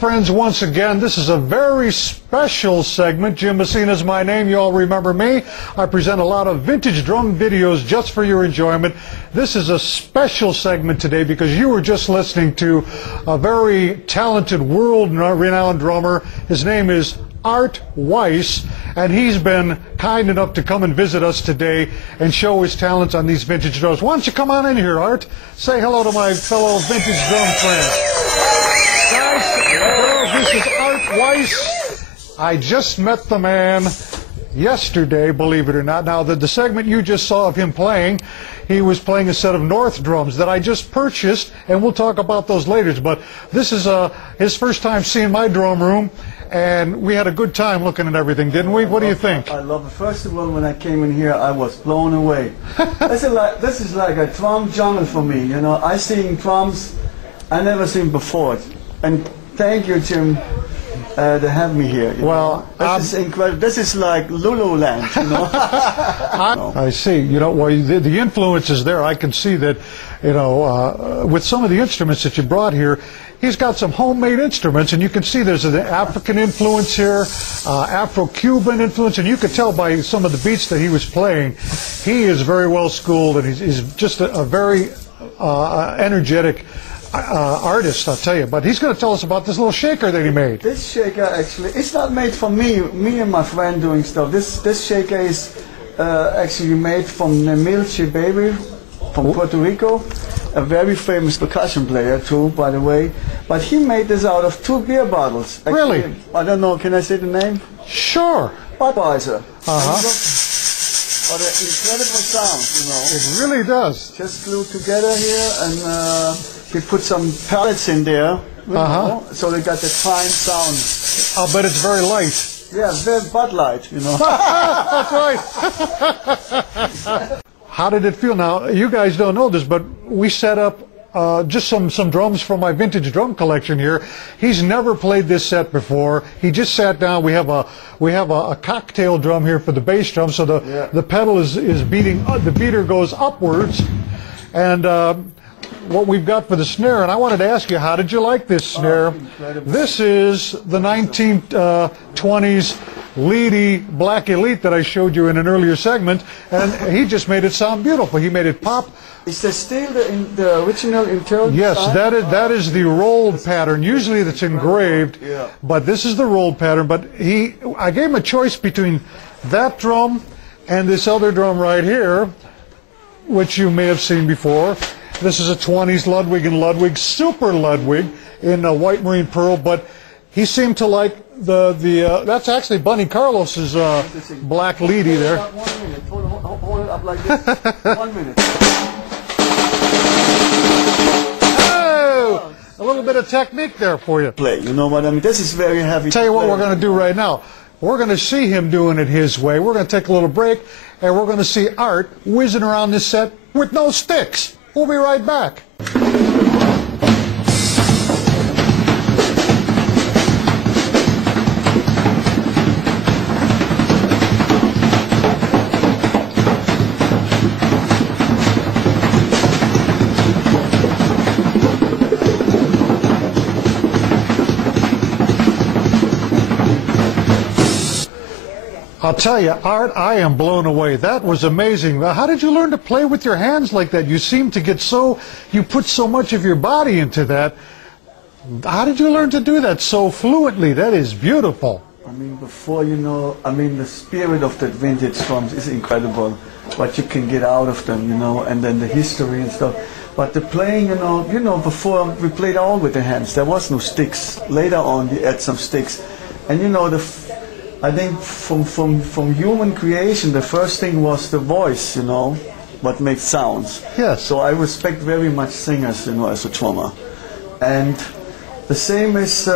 Friends, once again, this is a very special segment. Jim Messina is my name. You all remember me. I present a lot of vintage drum videos just for your enjoyment. This is a special segment today because you were just listening to a very talented, world-renowned drummer. His name is Art Weiss, and he's been kind enough to come and visit us today and show his talents on these vintage drums. Why don't you come on in here, Art? Say hello to my fellow vintage drum friends. Guys, this is Art Weiss. I just met the man yesterday, believe it or not. Now, the segment you just saw of him playing, he was playing a set of North drums that I just purchased, and we'll talk about those later. But this is his first time seeing my drum room, and we had a good time looking at everything, didn't we? What do you think? I love it. First of all, when I came in here, I was blown away. This is like a drum jungle for me. You know, I seen drums I never seen before. And thank you, Jim, to have me here. Well, this is incredible. This is like Lululand, you know. I see. You know, well, the influence is there. I can see that, you know, with some of the instruments that you brought here, he's got some homemade instruments, and you can see there's an African influence here, Afro-Cuban influence, and you could tell by some of the beats that he was playing, he is very well schooled, and he's just a very energetic artist, I'll tell you. But he's going to tell us about this little shaker that he made. This shaker, actually, it's not made for me and my friend doing stuff. This shaker is actually made from Emil Baby from Puerto Rico, a very famous percussion player too, by the way. But he made this out of 2 beer bottles. Actually, really? I don't know, can I say the name? Sure. Budweiser. Uh-huh. What an incredible sound, you know. It really does. Just glued together here, and we put some pellets in there, you know, so they got the fine sound. I'll bet it's very light. Yeah, very Bud Light, you know. That's right. How did it feel? Now, you guys don't know this, but we set up just some drums from my vintage drum collection here. He's never played this set before. He just sat down. We have a cocktail drum here for the bass drum, so the pedal is beating. The beater goes upwards, and what we've got for the snare. And I wanted to ask you, how did you like this snare? This is the 1920s Leedy Black Elite that I showed you in an earlier segment, and he just made it sound beautiful. He made it pop. Is there still the original interior? Yes, that is the rolled pattern. Usually it's engraved, but this is the rolled pattern. But I gave him a choice between that drum and this other drum right here, which you may have seen before. This is a 20s Ludwig and Ludwig, Super Ludwig in white marine pearl, but he seemed to like that's actually Bunny Carlos's black Leedy there. 1 minute. Hold it up like this. 1 minute. Oh, a little bit of technique there for you. Play, you know what I mean? This is very heavy. Tell you what we're going to do right now. We're going to see him doing it his way. We're going to take a little break, and we're going to see Art whizzing around this set with no sticks. We'll be right back. I'll tell you, Art, I am blown away. That was amazing. How did you learn to play with your hands like that? You seem to get you put so much of your body into that. How did you learn to do that so fluently? That is beautiful. mean, before you know, I mean, the spirit of that vintage drums is incredible. What you can get out of them, you know, and then the history and stuff. But the playing, you know, before we played all with the hands. There was no sticks. Later on, we add some sticks, and you know, I think from human creation, the first thing was the voice, you know, what makes sounds. Yes. So I respect very much singers, you know, as a drummer, and the same is.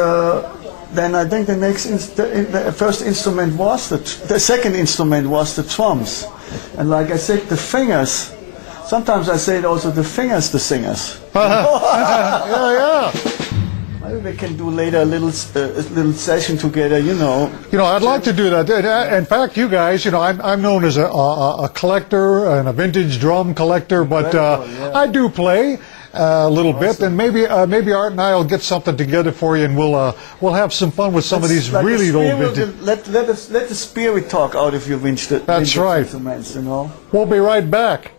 Then I think the first instrument was the second instrument was the drums, and like I said, the fingers. Sometimes I say it also the fingers, the singers. Yeah. Maybe we can do later a little session together, you know. You know, I'd like to do that. In fact, you guys, you know, I'm known as a collector and a vintage drum collector, but I do play a little bit, and maybe Art and I'll get something together for you, and we'll have some fun with some of these like really old vintage. Let the spirit talk out of your vintage. That's right. Instruments, you know. We'll be right back.